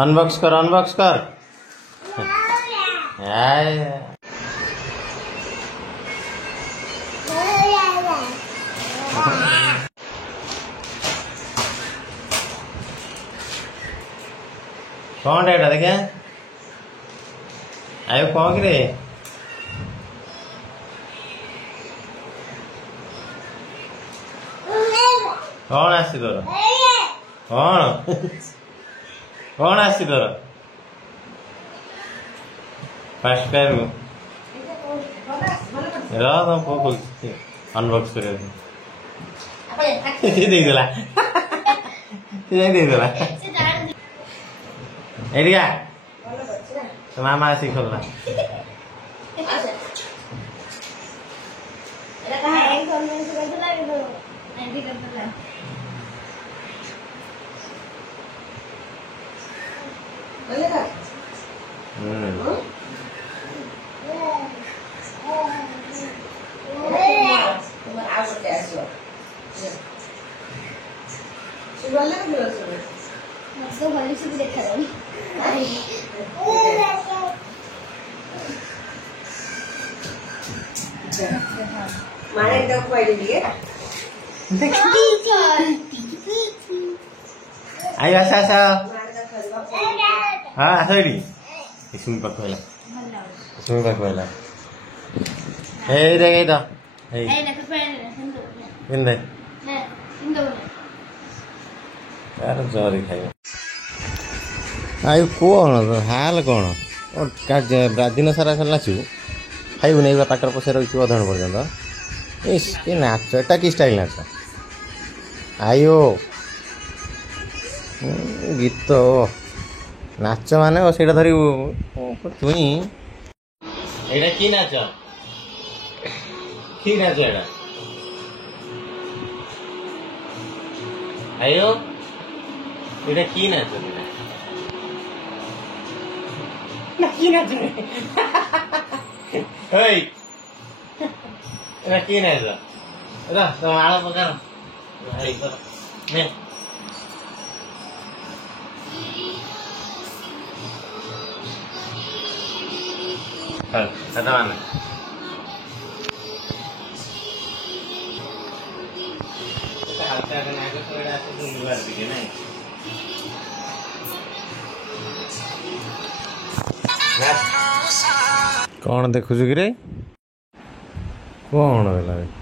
Unbox कर unbox कर। आय कौन है देखे आयो कौन कि कौन आसी तोर कौन कौन आसी तोर फास्ट कर अनबॉक्स कर एरिया तो मामा आसी खोलना आयो आस आस हाँ आस ये सुमी पाख सुमी पाख देख तो यार जरी खाई आयु कौन हाल कौन दिन सारा नाचु खाइबु नहीं पाटर पशे रही अधघंटा पर्यंत ये नाच एटा कि स्टाइल नाच आयो गीत नाच माने से धरी तुई एटा कि नाच कि नाच एटा आयो एटा कि नाच कि नाच ओय एटा कि नाच रा तो आला पकार भाई कर ने हां कथा मान हालता है ना तो एटा से दुनिया दिखे नहीं कौन देखु कि रे कौन है